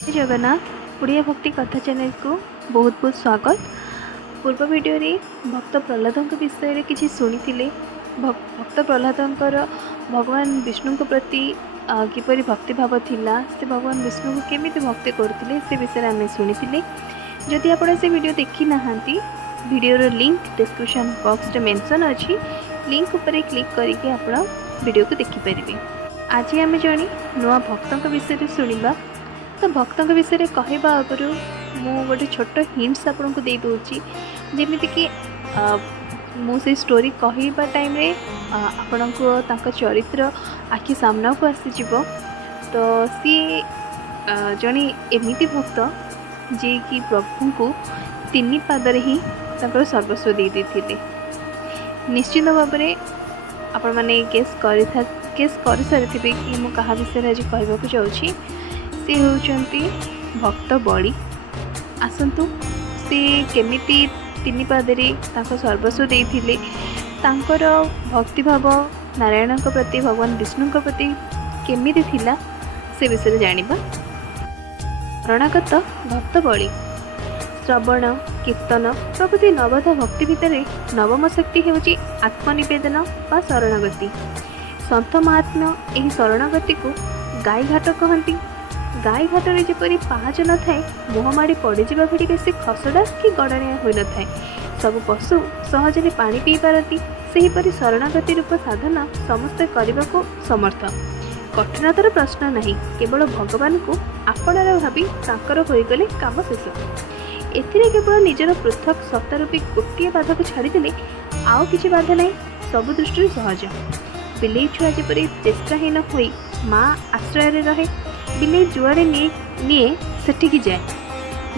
जय जगन्नाथ ओडिया भक्ति कथा चैनल को बहुत बहुत स्वागत। पूर्व वीडियो रे भक्त प्रहलाद विषय रे किछि सुनी भक्त प्रहलाद भगवान विष्णु प्रति किपरि भक्ति भाव थिला, से भगवान विष्णु को केमिति भक्ति करथिले से विषय आम शुणी। जदि आप से वीडियो देखी नहांती, वीडियो लिंक डिस्क्रिप्शन बॉक्स रे मेंशन अछि, लिंक ऊपर क्लिक करके आप वीडियो को देखि परिबे। आज आम जणी नुआ भक्तों विषय शुणा। तो भक्तों विषय कहवा आगु मु गोटे छोट हिंट्स आपन को दे दूची, जेमिति कि मु से स्टोरी कहवा टाइम रे आपन को तांका चरित्र आखि सामना को आसी जीवो। तो सी जणी एमिति भक्त जे कि प्रभु को तीन पादरे ही तांकर सर्वस्व दे देथिले। निश्चित भाव में आपण माने गेस कर सारी कि मु कहा विषय आज कहवाक जाउछि। से होउचंती भक्त बड़ी। आसंतु से केमिति तीन पादरे तांको सर्वस्व देथिले, तांकर भक्ति भाव नारायण प्रति, भगवान विष्णु प्रति केमिति थिला से विषय जानिबा। शरणागत भक्त बड़ी श्रवण कीर्तन प्रभृति नवधा भक्ति भितर नवम शक्ति हेउची आत्मनिवेदन बा शरणागति। सन्थ महात्म्य एही शरणागति को गाई घाट कहती। गाई घाट में जपरी पाहाच न थाए, मुहमाड़ी पड़जा भिड़ी बेसी खसड़ा कि गड़ाणिया हो न थाए, सबु पशु सहजरे पानी पी पारती। सेहीपरि शरणागति रूप साधना समस्ते करने को समर्थ। कठिनतार प्रश्न नहीं, केवल भगवान को आपणार भावी तांकर होइगले काम शेष। एथिरे केवल निजर पृथक सत्तारूपी गोटे बाधा को छाड़ीदे आउ किछि बाधा नहीं, सबु दृष्टि सहज। बिलेई छुआ जेपरी चेष्टाहीन होई माँ आश्रय रहे, बिलेई जुआड़े निए सेठिकी जाए,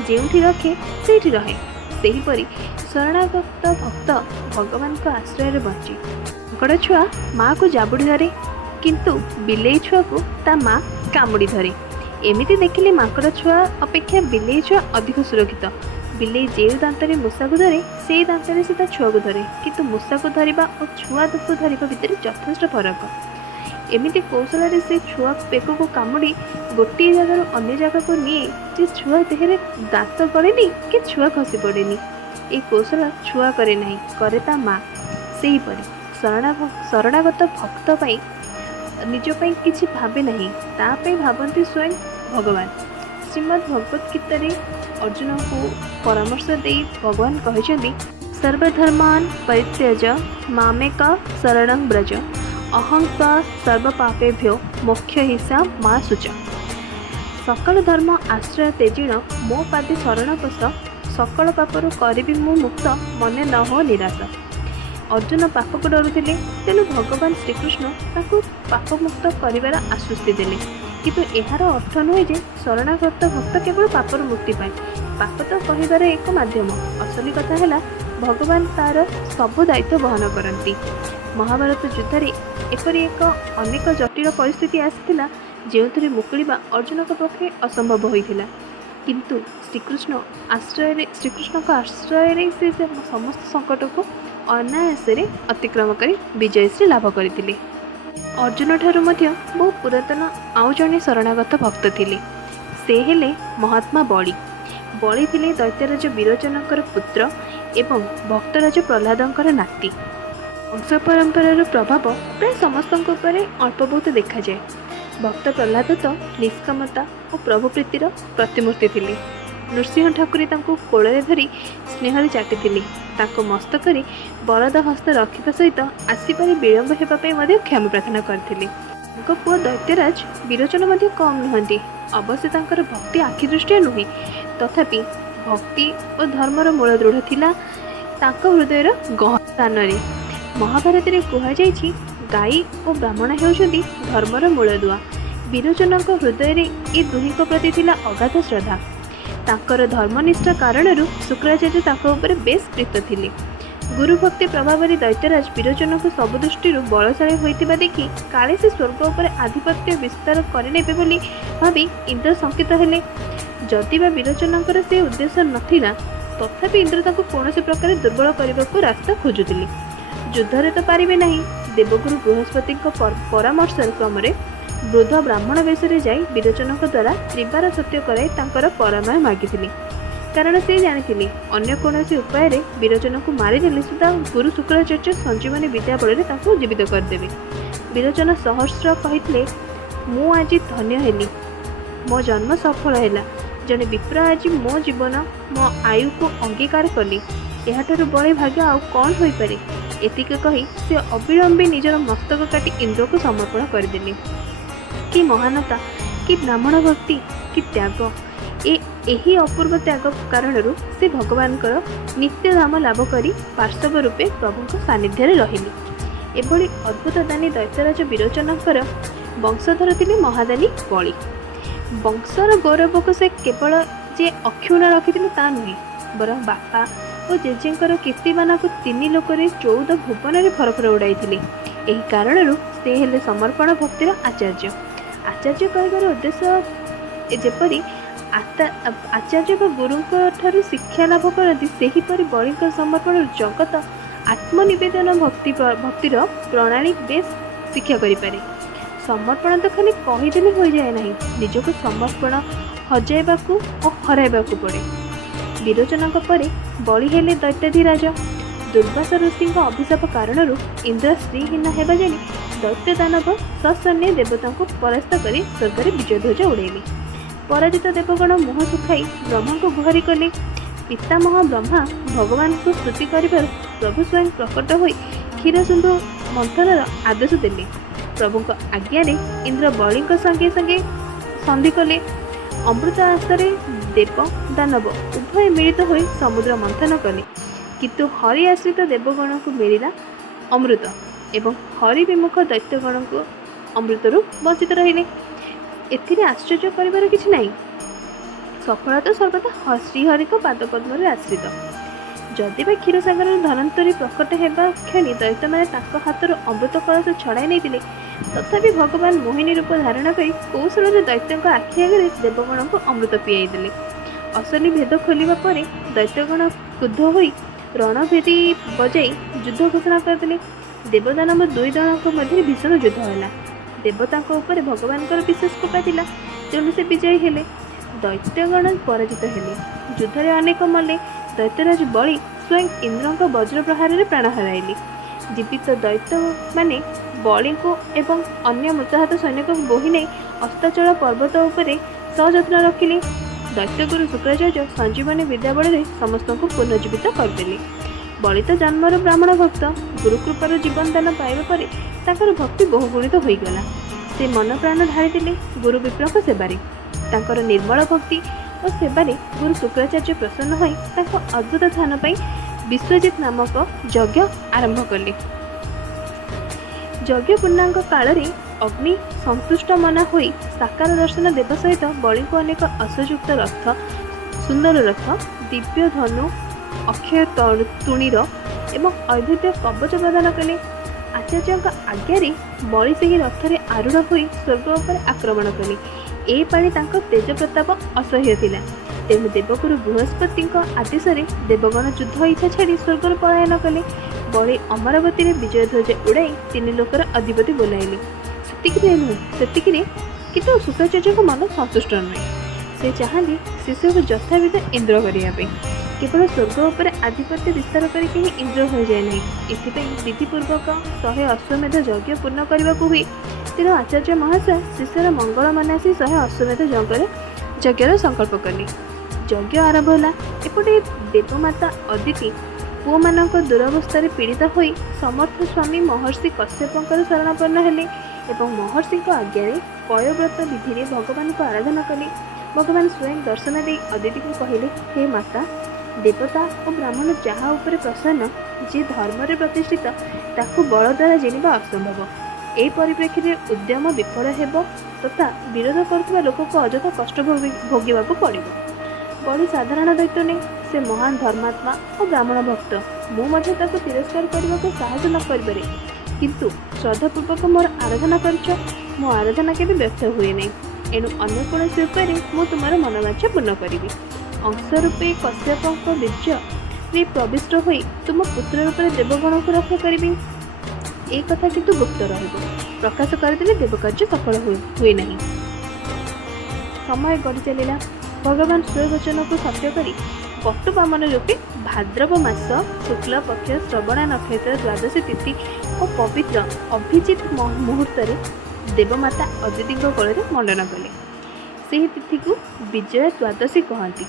जेउठी रखे सेठी रहे। सेहीपरि शरणागत भक्त भगवान को आश्रय बंचे। माकड़ छुआ माँ को जाबुड़ी धरे, किंतु बिलेई छुआ को ता माँ कामुड़ी धरे। एमिति देखिले माकड़ छुआ अपेक्षा बिलेई छुआ अधिक सुरक्षित। बिलेई जे दांतरे मूषा को धरे, से दांतरे से छुआ को धरे, किंतु मूषा को धरिबा और छुआ को धरिबा भितर यथेष्ट फरक। एमिति कौशल से छुआ पेक को कामुड़ी गोटे जगार अन्य जगह को निए, जे छुआ देहरे दांत पड़ेनी कि छुआ खसी पड़ेनी। ये कौशल छुआ करे नहीं, करे ता माँ। सेहीपरि शरणागत भक्त पाई निज पाई किछि भावे नहीं, ता पे भावंती स्वयं भगवान। श्रीमद् भगवत गीता अर्जुन को परामर्श दे भगवान कहते, सर्वधर्मान परित्यज मामेक शरणं व्रज, अहं त्वा सर्वपापेभ्यो मोक्ष हिंसा मा शुच। सकल धर्म आश्रय तेजिण मो पादे शरण पस, सकल पापर करिबी मु मुक्त, मने न हो निराश। अर्जुन पाप को डरुथिले, तेणु भगवान श्रीकृष्ण ताकू पाप मुक्त करिवार आश्वस्ति देले। किंतु एहार अर्थ नुहे जे शरणागत भक्त केवल पापर मुक्ति पाए। पाप तो कहिबार एक माध्यम, असली कथा है भगवान तार सबु दायित्व बहन करती। महाभारत युद्ध एपरी एक अनेक जटिल परिस्थिति आसीथिला, जेउथरे मुकुलिबा अर्जुन के पक्षे असंभव होइथिला। किंतु श्रीकृष्ण को आश्रय रे से समस्त संकट को अनायासरे अतिक्रम कर विजयश्री लाभ करथिले। अर्जुन ठारू मध्य बहुत पुरातन आउ जणे शरणागत भक्त थिले। से हेले महात्मा बड़ी। बड़ी थिले दैत्यराज विरोचनकर पुत्र एवं भक्तराज प्रहलादंकर नाती। वंश परंपरार प्रभाव प्राय समस्त अल्प बहुत देखा जाए। भक्त प्रहलाद तो निष्कामता और प्रभु प्रीतिर प्रतिमूर्ति थिले। नृसिंह ठाकुर तांको कोଳରେ धरी स्नेहरे चाटिथिले। तांको मस्तकरे बरद हस्त रखिबा सहित आसीपारे विलंब हेबा पई मध्ये क्षमा प्रार्थना करथिले। तांको पुओ दैत्यराज विरोचन मध्ये कम नुहंती। अवश्य तांकर भक्ति आखि दृष्टिया नुहे, तथापि भक्ति और धर्मर मूल दृढ़ थिला तांको हृदयर गहन स्थान। महाभारत रे कुहा जायछि, गाई और ब्राह्मण हेउछन्ति धर्मर मूलदुआ। विरोचन हृदय रे ए दुहिक प्रति थिला अगाध श्रद्धा। तांकर धर्मनिष्ठा कारणरू शुक्राचार्य तांको ऊपर बेस प्रीत थिले। गुरुभक्ति प्रभाव दैत्यराज विरोचन को सब दृष्टि बलशाली होइतिबा देखि काले से स्वर्ग उपर आधिपत्य विस्तार करेनेबे बोली भाबी इंद्र शंकित हेले। जदिबा विरोचनकर से उद्देश्य नथिला, तथापि इंद्र तांको कौनसी प्रकार दुर्बल करने रास्ता खोजुतिले। युद्धरे तो पारिबे नहीं। देवगुरु बृहस्पति परामर्श क्रम वृद्ध ब्राह्मण वेश जाई विरोचन द्वारा त्रिबार सत्य कराई तांकर परामय मागिथिले, कारण से जानी अन्य कौन उपाय विरोचन को मारिदेले सुधा गुरु शुक्राचार्य संजीवनी विद्या बल जीवित करदे। विरोचन सहस्र कहते मु आज धन्य हेली, मो जन्म सफल है, जड़े विप्र आज मो जीवन मो आयु को अंगीकार कली, याठार बड़े भाग्य आउ कौन हो पारे। एतिक कही से अविलंबे निजर मस्तक काटी इंद्र को समर्पण करदेले। कि महानता, कि ब्राह्मण भक्ति, कि त्याग। यही अपूर्व त्याग कारण से भगवान नित्य धाम लाभ करी पार्श्व रूपे प्रभु सानिध्य रहिले। एभली अद्भुत दानी दैत्यराज विरोचनकर वंशधर थिले महादानी बलि। वंशर गौरव को से केवल जे अक्षुण रखी ता नुहे, बरं बापा और जेजेंकर कीर्तिमान को 3 लोक 14 भुवन में फरफर उड़ाई। यही कारण से हेले समर्पण भक्तिर आचार्य। आचार्य कहबार उद्देश्य जेपरी आचार्य गुरु शिक्षा लाभ करती सेहीपरि बलि समर्पण जगत आत्मनिवेदन भक्तिर प्रणाली बेस शिक्षा करें। समर्पण तो खाली कहीदेले हो जाए ना, निजक समर्पण हजाइबा और हराइबा पड़े। विरोचन पर बलि हेले दैत्याधिराज। दुर्वासा ऋषि अभिशाप कारण इंद्र श्रीहीन होगा जानी दैत्य दानव ससैन्य देवता को परास्त कर स्वर्ग में विजय ध्वज उड़ेले। पराजित देवगण मुह सुखाई ब्रह्मा को गुहारी कले। पितामह ब्रह्मा भगवान को स्तुति कर प्रभु स्वयं प्रकट हो क्षीर सिंधु मंथन आदेश देले। प्रभु आज्ञा इंद्र बलि संगे संगे संधि कले। अमृत आशरे देव दानव उभय मिलित हो समुद्र मंथन कले, किंतु हरि आश्रित देवगण को मिला अमृत एवं हरि विमुख दैत्यगण को अमृतरू वंचित रहिले। एथिरे आश्चर्य करिवार किछि नाही। सफलता सर्वदा श्रीहरि को पादपद्म आश्रित। जदि बा क्षीरसागर धनंतरी प्रकट होगा क्षणी दैत्य मैंने हाथर अमृत कलश छड़ाई नहीं, तथापि भगवान मोहिनी रूप धारण कर कौशल दैत्यों आखि आगे देवगण को अमृत पीआई देले। असली भेद खोलिबा परे दैत्यगण क्रुद्ध हो रणभेदी बजाई युद्ध घोषणा करदे। देवदानव 2 दल मध्य भीषण युद्ध है। देवता उपर भगवान विशेष कृपा थिला, तेणु से विजयी हेले। दैत्यगण पराजित हेले। युद्ध में अनेक मले। दैत्यराज बलि स्वयं इंद्र वज्र प्रहार में प्राण हराइले। जीवित दैत्य माने बलि को एवं अन्य मृताहत सैनिक को बोही नहीं अस्ताचल पर्वत उपरे सजत्न रखिले। दैत्यगुरु शुक्राचार्य संजीवनी विद्या बल समस्त को पुनर्जीवित करदेले। बलि तो जन्मर ब्राह्मण भक्त, गुरुकृपार जीवन दान पाइबा परे ताकर भक्ति बहुगुणित हो गला। से मन प्राण ढाड़ी गुरु विप्र सेवारे। ताकर निर्मल भक्ति और सेवारे गुरु शुक्राचार्य प्रसन्न होई ताको अद्भुत स्थान पाई विश्वजित नामक यज्ञ आरंभ कले। यज्ञ पूर्णांग काल में अग्नि संतुष्ट मना होई साकार दर्शन देव सहित बलि को अनेक अश्वयुक्त रथ, सुंदर रथ, दिव्य धनु, अक्षय तुणीर एवं अद्वितीय कवच प्रदान कले। आचार्य आज्ञा बलि से रथ में आरूढ़ हो स्वर्ग पर आक्रमण कले। ए पाने तेज प्रताप असह्य थिला, तेणु देवगुरु बृहस्पति आदेश देवगण युद्ध इच्छा छाड़ी स्वर्ग पलायन कले। बलि अमरावती में विजय ध्वज उड़ाई 3 लोकर अधिपति बोलाइले। सेतिकिरे किंतु शुक्राचार्य को मन संतुष्ट नुहे। से चाहते शिष्य को यथाविध इंद्र करने। केवल स्वर्ग उपर आधिपत्य विस्तार करके ही इंद्र हो जाए नहीं। एथिपाई विधिपूर्वक 100 अश्वमेध यज्ञ पूर्ण करने को हुए। तेणु आचार्य महाशय शिष्यर मंगल मनासी 100 अश्वमेध यज्ञर संकल्प कले। यज्ञ आरंभ है। एपटे देवमाता अदिति पुओ मानक दुरावस्था पीड़ित हो समर्थ स्वामी महर्षि कश्यपंकर शरणापन्न हेले एवं महर्षि आज्ञा पयव्रत विधि में भगवान को आराधना कले। भगवान स्वयं दर्शन दे अदिति को कहले, हे माता, देवता और ब्राह्मण जहाँ उपर प्रसन्न, जे धर्म प्रतिष्ठित ताकू बल द्वारा जिणवा असंभव। ए परिप्रेक्षी में उद्यम विफल हेब तथा विरोध करुवा लोक को अजथा कष्ट भोगवा पड़ो। बलि साधारण दैत्य नहीं, से महान धर्मात्मा और ब्राह्मण भक्त। मुझे तिरस्कार करने को साहस न करें, किंतु श्रद्धापूर्वक मोर आराधना कर मो आराधना के व्यर्थ हुए नहीं। एणु अन्य कौन उपाय मु तुम मनोवांछा पूर्ण करी। अंश रूपे कश्यप वीर्य प्रविष्ट हो तुम पुत्र रूप देवगण को रक्षा करी। एक कथा किंतु गुप्त रहिबो। प्रकाश करदेले देवकार्य सफल हुए नहीं। समय गढ़ी चलला। भगवान स्वयं को सत्य करी बटुबामन रूपे भाद्रव मास शुक्ल पक्ष श्रवणा नक्षत्र द्वादशी तिथि और पवित्र अभिजित मुहूर्त देवमाता अदिति कोल मंडन कले। से तिथि को विजय द्वादशी कहती।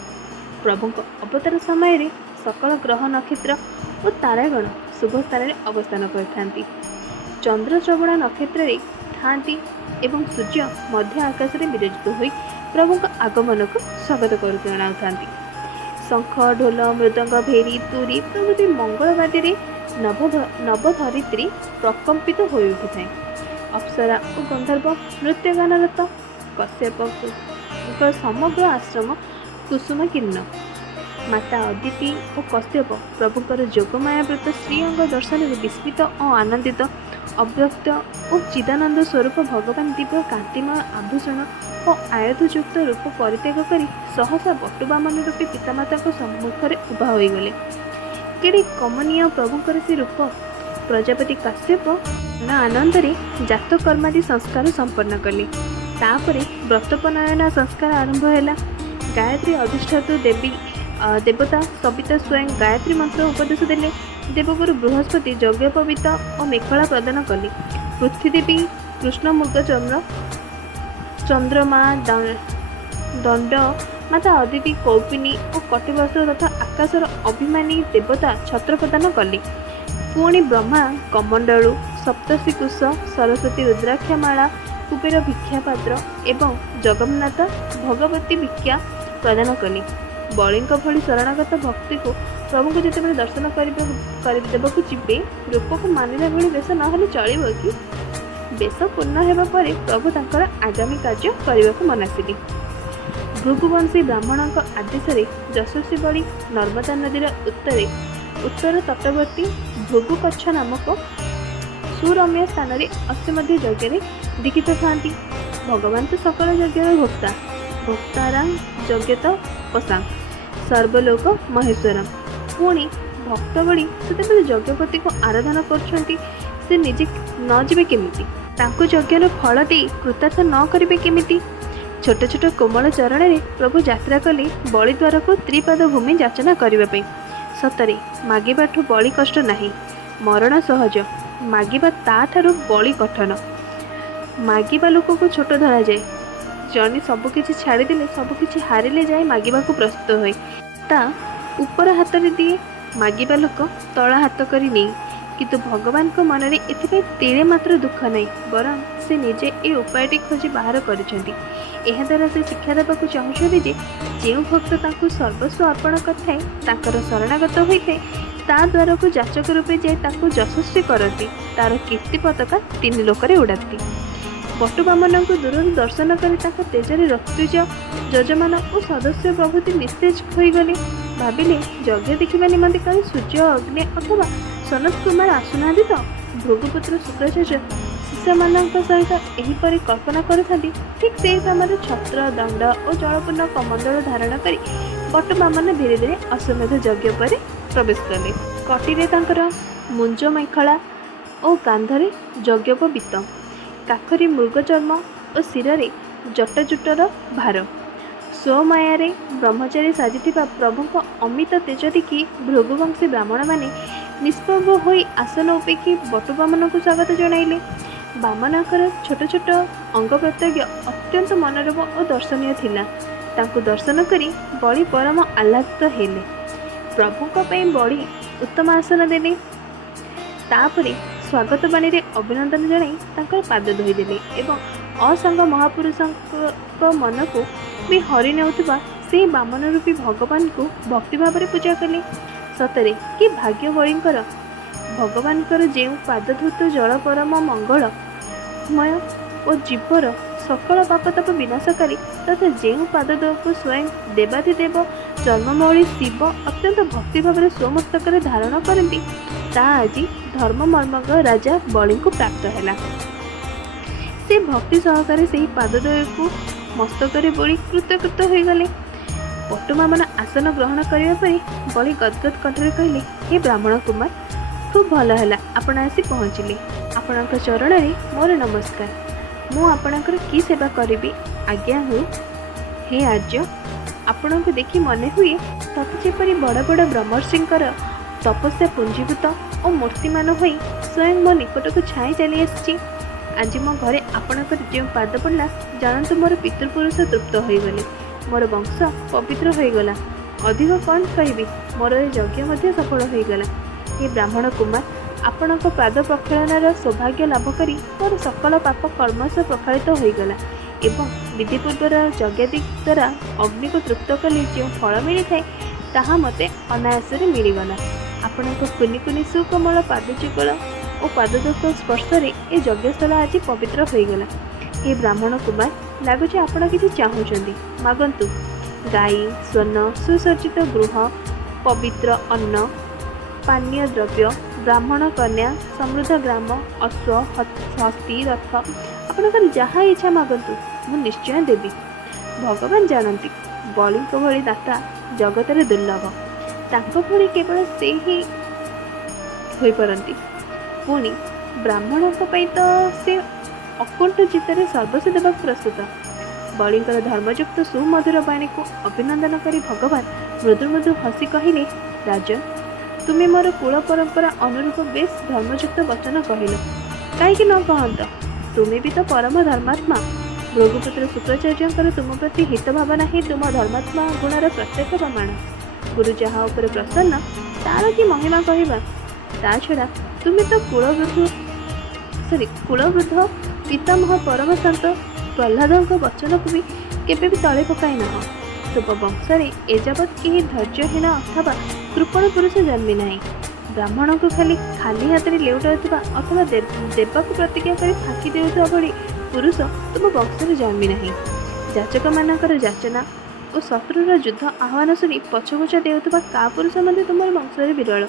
प्रभु अवतार समय सकल ग्रह नक्षत्र और तारागण शुभ स्थान में अवस्थान करथांती। चंद्र श्रवणा नक्षत्र थांती एवं सूर्य मध्य आकाश में विराजित होई प्रभु आगमन को स्वागत कर जनाउथांती। शंख ढोल मृदंग भेरी तुरी प्रभृति मंगलवादी नवधरित्री प्रकम्पित हो उठिଥାଏ। अप्सरा और गंधर्व नृत्य गानरत। कश्यप समग्र आश्रम कुसुम किर्ण। माता अदिति और कश्यप प्रभुकर जोगमायाव्रत श्रीअंग दर्शन में विस्मित और आनंदित। अव्यक्त और चिदानंद स्वरूप भगवान दिव्य कांतिमय आभूषण और आयतयुक्त रूप परित्याग कर सहसा बटुबामन रूपी पितामाता सम्मुख में उभा हो गले। केड़े कमनीय प्रभुकर से रूप। प्रजापति कश्यप आनंद जातकर्मादि संस्कार संपन्न कले। तापरे व्रतोपनयन संस्कार आरंभ है। गायत्री अधिष्ठातु देवी देवता सविता स्वयं गायत्री मंत्र उपदेश देले। देवगुरु बृहस्पति यज्ञोपवीत और मेखला प्रदान कले। पृथ्वीदेवी कृष्ण मृगचंद्र चंद्रमा दंड माता अदिति कौपिनी और कटिवस्त्र तथा आकाशर अभिमानी देवता छत्र प्रदान कले। पुणी ब्रह्मा कमंडलु सप्तर्षिकुश सरस्वती रुद्राक्षमाला कुबेर भिक्षापात्र एवं जगन्नाथ भगवती भिक्षा प्रदान कले। बलिंक भली शरणागत भक्ति को प्रभु को जिते दर्शन करदेवाक जीवे रूप को मानिला भली बेश ना चलो कि बेश पूर्ण होगा पर प्रभु तांकर आगामी कार्य करने को मनासिले। भृगुवंशी ब्राह्मण आदेश यशस्वी बड़ी नर्मदा नदीर उत्तर तटवर्ती भृगुकच्छ नामक सुरम्य स्थान में अश्वमेध यज्ञ दीक्षित था। भगवान तो सकल यज्ञ भोक्ता भोक्तारां यज्ञत पशां सर्वलोक महेश्वरम। पुणी भक्त बड़ी से यज्ञपति को आराधना करछंती से निजे न जीवे केमिति तांको यज्ञर फल दे कृतार्थ न करिवे केमिति। छोट छोट कोमल चरण में प्रभु यात्रा कले बलि द्वार को त्रिपाद भूमि याचना करने। सतरे मागिबाठू बलि कष्ट नहीं, मरण सहज, मागिबा ताठारू बलि कठन। मागिबा लोक को छोट धरा जाए। जने सबकिछि छाड़देले सबकिछि हारिले जाए मागिबा को प्रस्तुत होए। ता ऊपर हाथ में दिए मागिबा लोक तला हाथ करी नहीं। किंतु भगवान को मन में एथिपाई तेरे मात्र दुख नहीं, बरं से निजे ए उपायटी खोजी बाहर करिसेंती। एहा द्वारा से शिक्षा देवाक चाहूछन्ति जे जेउ भक्त तांको सर्वस्व अर्पण करथाए तांकर शरणागत होइथे ता द्वारा को जाचक रूपे जाए तांको यशस्वी करती तार कीर्ति पताका तीन लोकरे उड़ाती। बटुबामन को दूर दर्शन कर तेजरे रक्तुज यजमान और सदस्य प्रभृति निस्तेज होगले। भाविले यज्ञ देखा निमंते कहीं सूर्य अग्नि अथवा सनत कुमार आसुना तो भृगुपुत्र शुक्राचार्य शिष्य मान सहित यहीपरि कल्पना करथांती। ठीक से समय छत्र दंड और जलपूर्ण कमंडल धारण कर बटुबामन धीरे धीरे अश्वमेध यज्ञ पर प्रवेश कले। कटिरे तांकर मुंज मेखला और कांधरे यज्ञोपवीत, काखरी मृगचर्म और शिरे जटाजुटर भार। स्वमायारे ब्रह्मचारी साजिथिबा प्रभुଙ୍କ अमित तेज देखि भृगुवंशी ब्राह्मण माने निष्प्रभ होई आसन उपेक्षी बटुबामन को स्वागत जणाइले। बामनाकर छोट छोट अंग प्रत्यंग अत्यंत मनोरम और दर्शनीय थिला। तांको दर्शन करी बड़ी परम आह्लादित हेले। प्रभुଙ୍କ ପାଇଁ बड़ी उत्तम आसन देले। तापरे स्वागत बाणी रे अभिनंदन जणाई तांकर पाद धोईदेले एवं असंग महापुरुषଙ୍କ मन को भी हरि नेउथबा से बामन रूपी भगवान को भक्ति भाव में पूजा कले। सतरे कि भाग्य बळींकर भगवानकर जेउ पादधूत जल परम मंगलमय और जीवर सकल पापताप विनाशकारी तथा जेउ पादद्वय को स्वयं देवाधिदेव जन्ममौली शिव अत्यंत भक्ति भाव में स्वमस्तक धारण करती ता आज धर्ममर्मग राजा बलि को प्राप्त है। से भक्ति सहकारे से पादद्वय को मस्तक बोली कृतकृत हो गले। बटुबामन आसन ग्रहण करने पर बलि गदगद कंठरे कहले, हे ब्राह्मण कुमार, खूब भल है आपण आसी पहुँचले। आपणक चरण में मोर नमस्कार। मु आपणकर की सेवा करी आज्ञा हो। हे आर्य, आपण को देखि मन हुए सत जेपरी बड़ बड़ ब्रह्मर्षिंकर तपस्या पुंजीभूत और मूर्तिमान हो स्वयं मो निकट को छाई चली आसी। आज मो घरे आपणकर जो पाद पड़ला जानतु मोर पितृपुरुष तृप्त हो गले, मोर वंश पवित्र हो गला। अधिक कौन कहि, मोर यज्ञ मध्य सफल हो गला। हे ब्राह्मण कुमार, आपणक पाद प्रक्षालनार सौभाग्य लाभ करी मोर सकल पाप कर्मश प्रक्षालित हो गला एवं विधिपूर्वर यज्ञादि द्वारा अग्नि को तृप्त कले जो फल मिली थाए ताहा मते अनायास मिलगला। आपणक कुनि कुनि सुकोमल पादयुगल और पाददोष स्पर्श ए यज्ञस्थल आज पवित्र हो गला। हे ब्राह्मण कुमार, लगुच आपण किसी चाहूँगी मागंतु। गाई स्वर्ण सुसज्जित गृह, पवित्र अन्न पानीय द्रव्य, ब्राह्मण कन्या, समृद्ध ग्राम, अश्व हस्ती रथ, आपणकर जहाँ इच्छा मागंतु मु निश्चय देवी। भगवान जानती बलि भली दाता जगत दुर्लभ, तांको भली केवल से ही होई परंती। पुणी ब्राह्मण तो से अकुंठ चित्त सर्वस्व देवा प्रस्तुत। बलिंकर धर्मयुक्त सुमधुर वाणी को अभिनंदन करी भगवान मृदु मृदु हसी कहले, राजन, तुम्हें मोर कुल परंपरा अनुरूप बेश धर्मयुक्त वचन कहल, कहीं न कहत। तुम्हें भी तो परम धर्मात्मा। भृगुपुत्र शुक्राचार्य तुम प्रति हित भावना ही तुम धर्मात्मा गुणर प्रत्येक प्रमाण। गुरु जहाँ उपर प्रसन्न तार कि महिमा कहवा। ता छड़ा तुम्हें तो कुलवृद्ध पितामह परम शांत प्रहलाद वचन को भी केबे भी तले पकाई ना। तुम वंशरे एजावत कहीं धैर्यहीन अथवा कृपण पुरुष जन्मी ना। ब्राह्मण को खाली हाथ में लेउटा अथवा देवा को प्रतिज्ञा कर फाँकी देउता भली पुरुष तुम वंशरे जन्मी ना। जाचक मानकर जाचना और शत्रुर युद्ध आह्वान शुणी पछघुचा देउता का पुरुष मध्य तुम वंशरे विरल।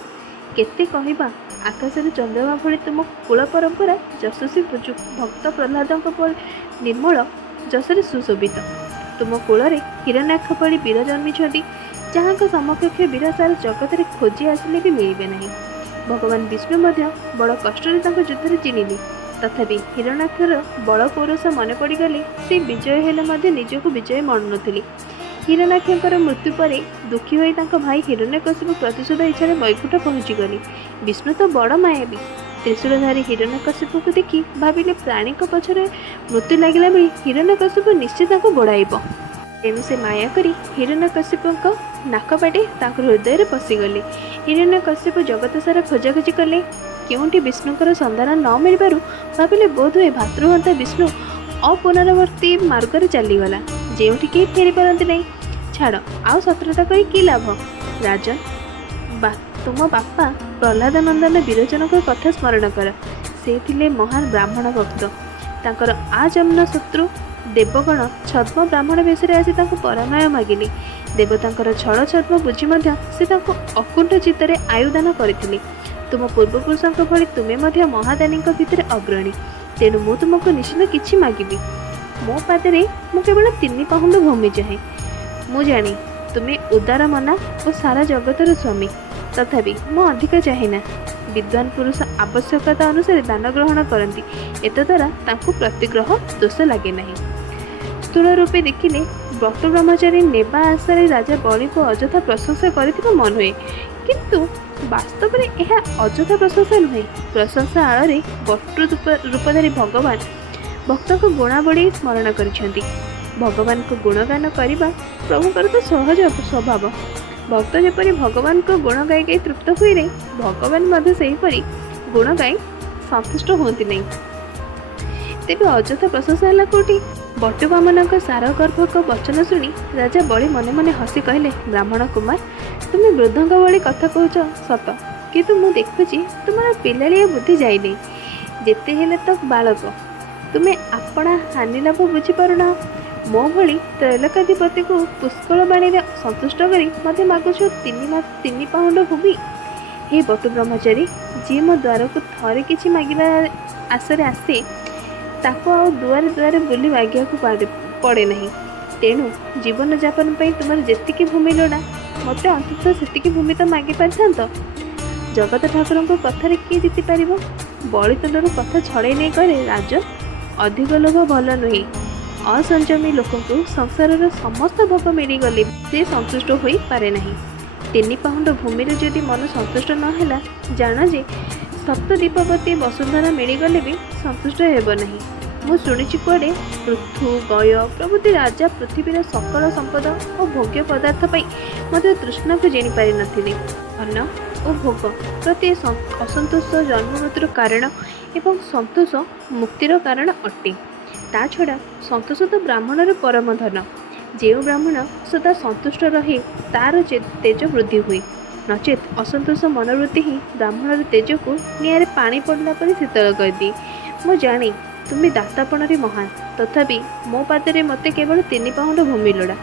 केते कहवा आकाशर चंद्रमा भली तुम कुल परंपरा यशस्वी भक्त प्रहलाद निर्मल जसरे सुशोभित। तुम कूल हिरण्याक्ष भली वीर जन्मी, जहाँ समकक्ष वीर सारा जगत में खोजी आसिले भी मिले ना। भगवान विष्णु बड़ कष्ट युद्ध चिन्हले, तथापि हिरण्याक्षर बड़ पौरुष मन पड़गले से विजय हेले निजक विजय मनु नी। हिरण्याक्षर मृत्यु पर दुखी हो भाई हिरण्यकशिपु प्रतिशोध इच्छा वैकुंठ पहुँची गले। विष्णु तो बड़ मायावी। त्रिशूलधारी हिरण्यकशिपु को देखि भाविले प्राणी पछरे मृत्यु लगिला बेली हिरण्यकशिपु निश्चित बड़ाइब। तेणु से माया करी हिरण्यकशिपु नाक बाटे हृदय में पशिगले। हिरण्यकशिपु जगत सारा खोजाखोजी कले, क्योंटी विष्णुकर संधान न मिलबारु भाविले बोध हुए भातृहंता विष्णु अपुनरावर्ती मार्ग चलीगला, जेउठी के फेरी पारती नहीं। छाड़ आउ शत्रुता करी की लाभ। राजन, तुम बापा प्रहलाद नंदन विरोचन कथा स्मरण कर। से थिले महान ब्राह्मण भक्त। तांकर आजन्म शत्रु देवगण छद्म ब्राह्मण वेश आसी परामय मागिले। देवतांकर छल छद्म बुझी से अकुंठ चित्त आयुदान करथिले। तुम पूर्वपुरुषों भली तुम्हें महादानी भितर अग्रणी। तेणु मु तुमको निश्चित किछि मागिबी। मो पादरे मु केवल 3 पाउंड भूमि चाहे। मु जानी तुम्हें उदार मना और सारा जगतर स्वामी, तथापि मु अधिक चाहेना। विद्वान पुरुष आवश्यकता अनुसार दान ग्रहण करती, एतद्वारा तांको प्रतिग्रह दोष लगे नहीं। स्थूल रूपे देखिले व्रत ब्रह्मचारी नेबा आशारे राजा बलि को अଯଥା प्रशंसा करथिबा मन हुए, किंतु वास्तव में यह अଯଥା प्रशंसा नुहे। प्रशंसा आड़े वटु रूपधारी भगवान भक्त को गुणावली स्मरण करिसेंती। भगवान को गुणगान करने प्रभुकर तो सहज स्वभाव। भक्त जेपरी भगवान को गुण गाई गाई तृप्त हुए नहीं, भगवान मध्य सेहीपरि गुण गाई संतुष्ट होती नहीं। तेबे अଯଥା प्रशंसा है कौटी? बटुबामन सारगर्भक वचन शुणी राजा बलि मने मने हसी कहले, ब्राह्मण कुमार, तुम्हें वृद्धों भली कथा कहच सत, किंतु मु देखुची तुम पिलाड़िया बुद्धि जाइनी। जेते हेले तक बालक, तुम्हें आपणा हानि लाभ बुझीपारुना। मो भली त्रैलोक्याधिपति को पुष्कल बाणी संतुष्ट करी मते मागुछ 3 पाउंड भूमि। हे बटु ब्रह्मचारी, जी मो द्वार को थरे किछि मागिबा आशरे आसे ताको आ दुआरे दुआरे बुली मागिया को पड़े नहीं। तेणु जीवन यापन तुम जेतिकी भूमि लोड़ा मते अंततः सेतिकी भूमि तो मागी पारिथांत। जगत ठाकुर कथार किए जीति पार बलितलू कथा छड़े नहीं करे राज अधिक लोभ भल नुहे असंजमी लोक संसार समस्त भोग मिलगले से संतुष्ट हो पारे नहीं। 3 पाउंड भूमि जदि मन संतुष्ट नहला जान जे सप्तदीपवती वसुंधरा मिलगले भी संतुष्ट हेब नहीं। मु शुणी कुआड़े पृथु गय प्रभृति राजा पृथ्वीर सकल संपद और भोग्य पदार्थ मध्य तृष्णा को जानी पारि नथिले। धन और भोग प्रति असंतोष जन्म मृत्युर कारण एवं संतोष मुक्तिर कारण अटे। ता छड़ा संतोष तो ब्राह्मणर परम धन। जो ब्राह्मण सदा संतुष्ट रहे तार तेज वृद्धि हुए नचेत असंतोष मनोवृत्ति ही ब्राह्मणर तेज को निआरे पानी पड़ला पर शीतल कर दिए। मु जानी तुम्हें दातापण महान तथापि मो पादरे मते केवल 3 पाउंड भूमि लोड़ा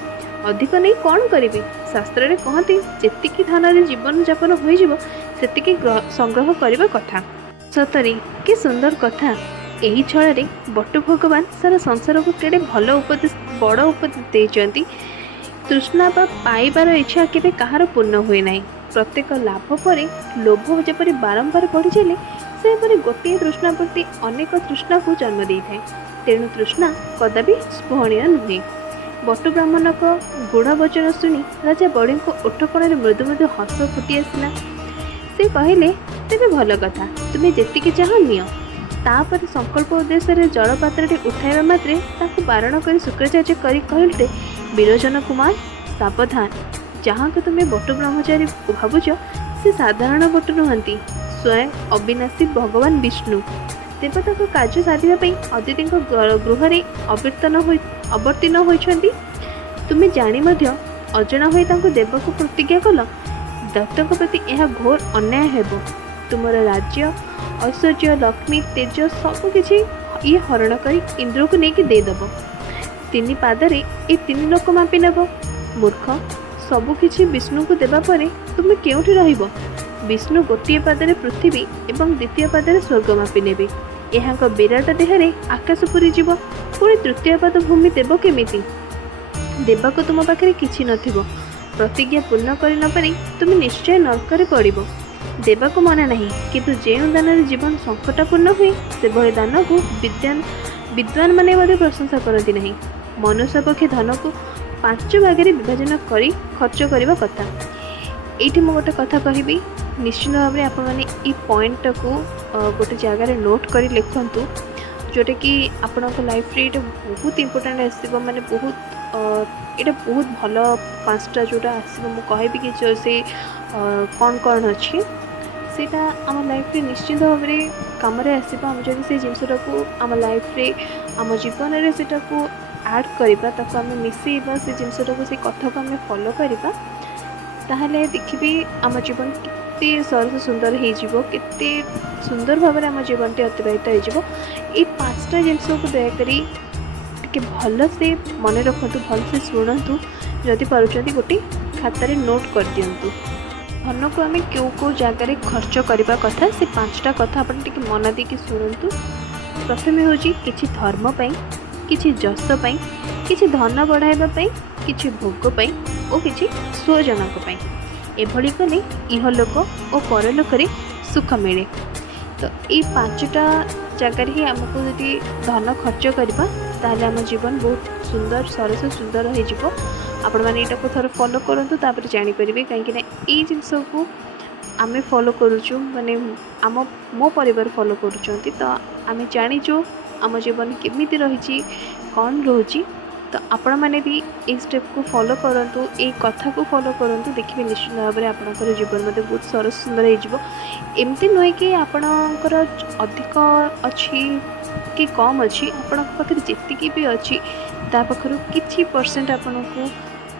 अधिक नहीं कौन करी। शास्त्र रे कहते जेतिकी धन जीवन जापन हो संग्रह करने कथा। सतरे कि सुंदर कथा। यही छल बटु भगवान सारा संसार को केड़े भल उपदेश बड़ उपदेश देइचंती। तृष्णा पाइबार इच्छा केबे कहार पूर्ण हुए नहीं। प्रत्येक लाभ पर लोभ जपरी बारंबार बढ़ी चले से गोटे तृष्णा प्रति अनेक तृष्णा को जन्म दे थाए। तेणु तृष्णा कदापि स्पृहणीय नुहे। बटु ब्राह्मण को गुढ़ वचन शुणी राजा बड़ी को ओठकण मृदु मृदु हस फुटी आसला। से कहले तेरे भल कथा तुम्हें जेतिकी चाह नियो। तापर संकल्प उद्देश्य जलपात्र उठाइबा मात्रे ताकू बारण कर शुक्राचार्य करी कहते विरोचन कुमार सावधान जहाँ को तुम्हें बटु ब्रह्मचारी भावुच से साधारण बटु नुहंती स्वयं अविनाशी भगवान विष्णु देवता को कार्य साधिबा अदिति गृह अवर्तीन होइछंती। तुम्हें जानी मध्य अजणा होई तांको देव को प्रतिज्ञा कल दैत्य प्रति यह घोर अन्याय हेबो। तुमर राज्य ऐश्वर्य लक्ष्मी तेज सबकि ये हरण कर इंद्र को लेकिन देदेव। 3 पादरे ये 3 लोक मापी नेब। मूर्ख सबकि विष्णु को देवा परे तुम केउठी रहिबो। विष्णु गोटे पादरे पृथ्वी एवं द्वितीय पादरे स्वर्ग मापी नेबे। यहाँ विराट देहरे आकाश पूरी जीव पुणी तृतीय पाद भूमि देव केमिति। देवाक तुम पाखे किछि नथिबो। प्रतिज्ञा पूर्ण कर न पारि तुम निश्चय नरक पड़ब। देवाक मना नहीं किंतु जो दान जीवन संकटापूर्ण हुए से भली दान को विद्वान माने प्रशंसा करती नहीं। मनुष्य पक्षे धन को 5 भागे विभाजन करी खर्च करने कथा। ये गोटे कथा कहबी निश्चित भाव में आपने पॉइंट को गोटे जगार नोट कर लिखु जोटा कि आपण लाइफ रे बहुत इंपोर्टेंट आसो माने बहुत ये बहुत भल 5टा जोटा आसो मुझे कि से कौन कौन अच्छी सेटा आम लाइफ रे निश्चित भाव में कम आसो। आम जब से जिनसा को आम लाइफ रे आम जीवन में सेटा को ऐड करवा ताको आम मिसेबा से जिनसा को से कथा को आम फॉलो करवा ताहले देखिए आम जीवन केते सरस सुंदर होते सुंदर भाव में आम जीवन टी अतिबाहित हो। 5टा जिनस को दयाकोरी कि भल से मन रखु भल से शुणु जदि पार्टी गोटे खातार नोट कर दिंतु। धन को आम क्यों जगार खर्च करने कथा से 5टा कथा आप मन देकी शुणु। प्रथम हूँ कि धर्म कि जश कि धन बढ़ाइबापी कि भोगपाई और कि स्वजनक एभली कले इहलोक और परलोक सुख मिले। तो ये 5टा जगार ही आमको यदि धन खर्च करवा ताहले आम जीवन बहुत सुंदर सरस सुंदर हो। आपण मैंने यहाँ को थोड़ा फॉलो करूँ तापर जापर कहीं ये जिनस को आम फॉलो करुचु माने आम मो परिवार फॉलो करुँच तो आम जाचु आम जीवन केमिति रही कौन रोची। तो आपण मैंने भी ये स्टेप को फॉलो करूँ ये कथा को फॉलो करूँ देखिए निश्चित भाव में आपंकर जीवन मत बहुत सरस सुंदर होमती नुहे कि आपणकर अधिक अच्छी कि कम अच्छी आपण जी भी अच्छी ताखर कि परसेंट आपन को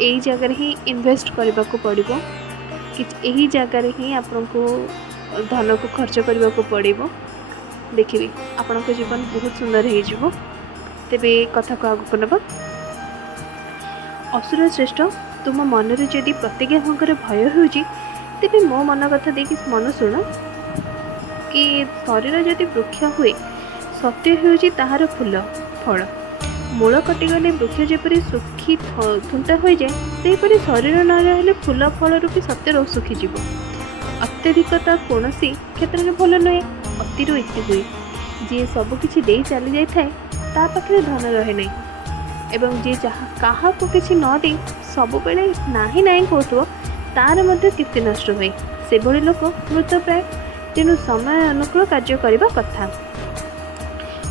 यही जगार ही इन्वेस्ट करने को पड़ो कि यही जगार ही आपन को धन को खर्च करने को पड़ो। देखिए आपण जीवन बहुत सुंदर हो। तेबे कथा को आगू नवा। असुर श्रेष्ठ तुम मन जदि प्रतिज्ञा भंगर भय होची तेबे मो मन कथा देखि मन शुण कि शरीर जदि वृक्ष हुए सत्य होची ताहार फूल फल मूल कटिगले वृक्ष जेपरी सुखी थुंटा हो जाए सेपरी शरीर न रहे फूल फल रूपी सत्य सुखीज। अत्यधिकता कौन क्षेत्र में भल नुहे। अतिरु इति हुए। जी सबकि दे चली जाए ता पाखे धन रहे नहीं एवं जी जहाँ क्या किसी न दे सब बेले नाही नाही कहथो तार मध्य कीर्ति नष्ट हुए। से भली लोक मृत प्राय। तेणु समय अनुकूल कार्य करने कथा।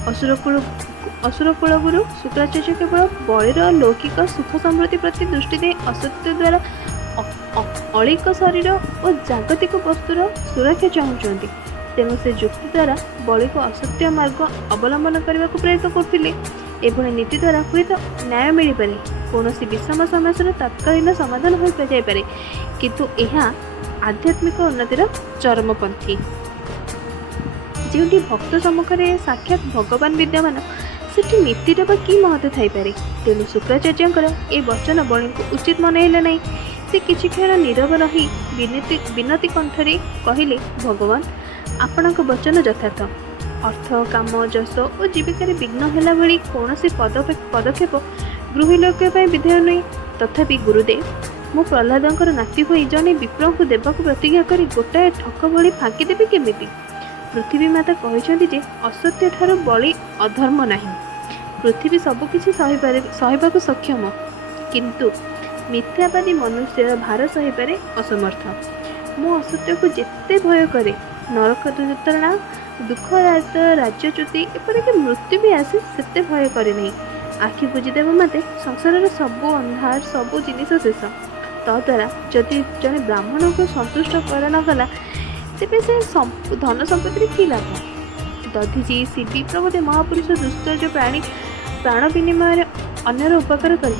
असुरकुल गुरु शुक्राचार्य केवल बलिर लौकिक सुख समृद्धि प्रति दृष्टि दे असत्य द्वारा अलिक शरीर और जागतिक वस्तुर सुरक्षा चाहूँगी। तेणु से जुक्ति द्वारा बलि को असत्य मार्ग अवलंबन करने को प्रेरित करते। एभली नीति द्वारा हुए तो न्याय मिल पारे, कौन विषम समस्या तत्कालीन समाधान हो जाए, किंतु यह आध्यात्मिक उन्नतिर चरमपंथी। जो भक्त सम्मुखें साक्षात भगवान विद्यमान सेठी नीतिर बा कि महत्व थाईपे। तेणु शुक्राचार्य ये वचन बलि को उचित मनइला नहीं। से किछि क्षण नीरव रही विनती कंठरे कहले, भगवान आपण वचन यथार्थ। अर्थ काम जश और जीविकार विघ्न होला भली कौन पदक्षेप गृहलोक विधेय नुहे। तथापि गुरुदेव मो प्रहलादंकर नाती हुई जने विप्र को देवाक प्रतिज्ञा करी गोटाए ठक भली फांकीदेवी केमिति। पृथ्वी माता कहते जे असत्य ठारू बलि अधर्म नहीं। पृथ्वी सबकि सहवाक सक्षम, किंतु मिथ्यावादी मनुष्य भार सहीपारे असमर्थ। मो असत्य को जेते भय करे नरक यंत्रणा दुख राज्यच्युति एपरिक मृत्यु भी आसे सेते भय करे नहीं। आखि बुझीदेव मते संसार सबू अंधार सबू जिनिस शेष। तद्वारा जदि जड़े ब्राह्मण को संतुष्ट कर नगला तेरे से धन संपत्ति कि लाभ। दधिजी शिवी प्रभृति महापुरुष दुष्टर्य प्राणी प्राण विनिमय अन्यर उपकार कर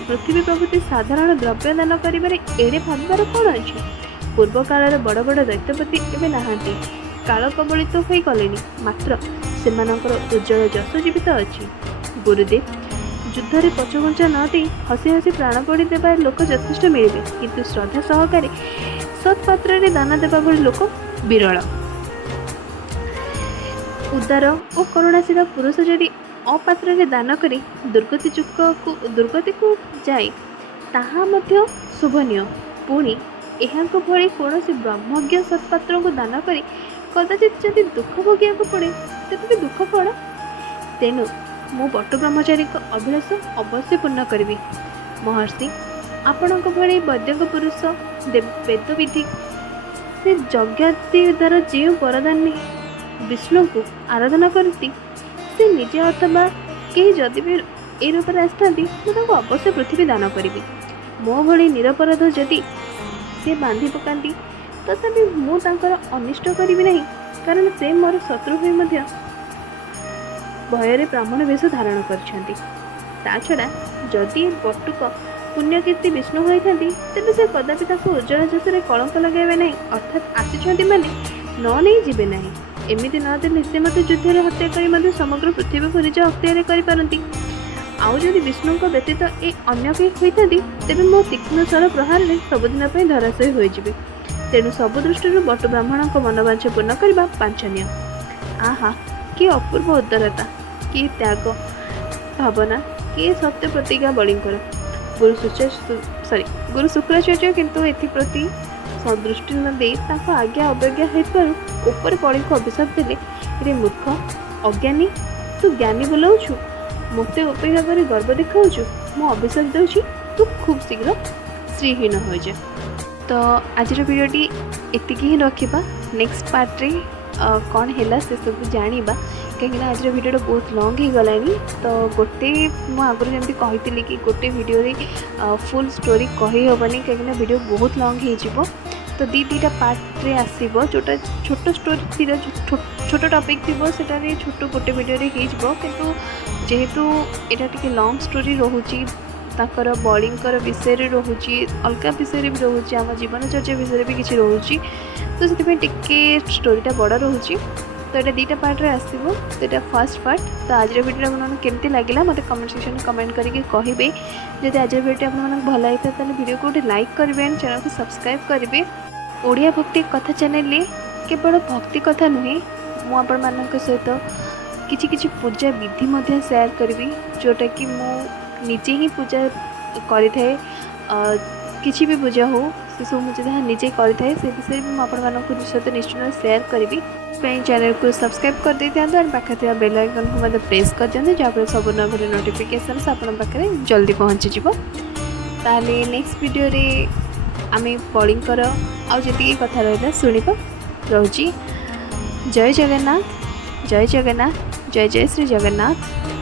पृथ्वी प्रभृति साधारण द्रव्य दान करें एड़े भाबार कौन अच्छे। पूर्व कालर बड़ बड़ दैत्यपति एवं नहांती काल कबलित हो गले, मात्र सेमानंकर उज्जवल जश जीवित अच्छी। गुरुदेव युद्ध पछघुंचा न दे हसी हसी प्राण बड़ी देवार लोक यथेष्ट मिले, किंतु श्रद्धा सहकारे सत्पात्र दान देवा भली लोक विरल। उदार और करुणाशील पुरुष जदि अपात्र दान करी दुर्गति को जाए ताहा मध्य शोभनीय। पुणी यहाँ भली कौन ब्रह्मज्ञ सत्पात्र को दान करी कदाचित जदि दुख भोगिया पड़े तेज दुख कौन। तेणु मो बट ब्रह्मचारी अभिलाष अवश्य पूर्ण करी। महर्षि आपण भली वैद्यक पुरुष वेदविधि से यज्ञादि द्वारा जो वरदान विष्णु को आराधना करती से निजे अथवा कहीं जदि भी ए रूप में आसता अवश्य पृथ्वी दान करी। मो भली निरपराध जदि से बांधि पकाती तथापि मुझे अनिष्ट करी नहीं, कारण से मोर शत्रु हुई भयर ब्राह्मण वेश धारण करा। जदि बटुक पुण्यकीर्ति विष्णु होता तेज से कदापि उज्जवल जशे कलंक लगे नहीं, अर्थात आसी माने न नहीं जीवे ना। एमती नदेले से मत युद्ध हत्या कर समग्र पृथ्वी को निज अख्तियार करपारती। आउ जदि विष्णु व्यतीत ए अन्य कहीं होता तेज मो तीक्ष्ण स्वर प्रहार में सबुदिन धराशयी हो। तेणु सब दृष्टि बट ब्राह्मण को मनोवांछ पूर्ण करने वांछनीय। आहा कि अपूर्व उदारता, कि त्याग भावना, कि सत्य प्रतिज्ञा बलिंकर। गुरु शुक्राचार्य किंतु एप्रति दृष्टि न दे आज्ञा अवज्ञा होपर बलि को अभिशाप देले, रे मूर्ख अज्ञानी तू ज्ञानी बोलाऊछु, मते उपेक्षा कर गर्व देखाऊछु, मो अभिशाप दूची तू खूब शीघ्र श्रीहीन हो जा। तो आज वीडियोटी एति ही रखा। नेक्स्ट पार्ट रे कौन है से सब जाना, कहीं आज वीडियो बहुत लॉन्ग हो गलानी। तो गोटे मुझे जमी कही कि गोटे वीडियो रे फुल स्टोरी कही हेनी, कहीं वीडियो बहुत लॉन्ग हो। तो दीटा पार्ट रे आसो जोटा छोट स्टोरी छोट टॉपिक थी से छोट गोटे वीडियो रे हो, किंतु जेहेतु यहाँ टी लॉन्ग स्टोरी रोचे ताकर बलिंकर विषय रोचे अलग विषय भी रोचे आम जीवनचर्या विषय भी किसी रोचे, तो से स्टोरीटा बड़ रोचे। तो ये दीटा पार्ट रे आसो, तो यहाँ फर्स्ट पार्ट। तो आज वीडियो आपको केमती लगे मत कमेंट सेक्शन में कमेंट करके कहे। जब आज वीडियो आपको भल लगता है तो वीडियो को गोटे लाइक करेंगे, चैनल को सब्सक्राइब करेंगे। ओडिया भक्ति कथा चैनल केवल भक्ति कथा नुहे, मुझे सहित किछि पूजा विधि शेयर करी जोटा कि मु निजे ही पूजा करें। किसी भी पूजा हो से सब मुझे जहाँ निजे करें से विषय भी मुझे सहित निश्चय सेयार करी। चैनल को सब्सक्राइब कर दे दिखाँ और पाखे बेल आइकन को मतलब प्रेस कर दिखाँ जहाँपर सब नवे नोटिफिकेशन आपन पाखे जल्दी पहुँचीज। ताले नेक्स्ट वीडियो रे आमे पौड़ींकर आउ जी कथा रहा शुणा रोची। जय जगन्नाथ, जय जगन्नाथ, जय जय श्री जगन्नाथ।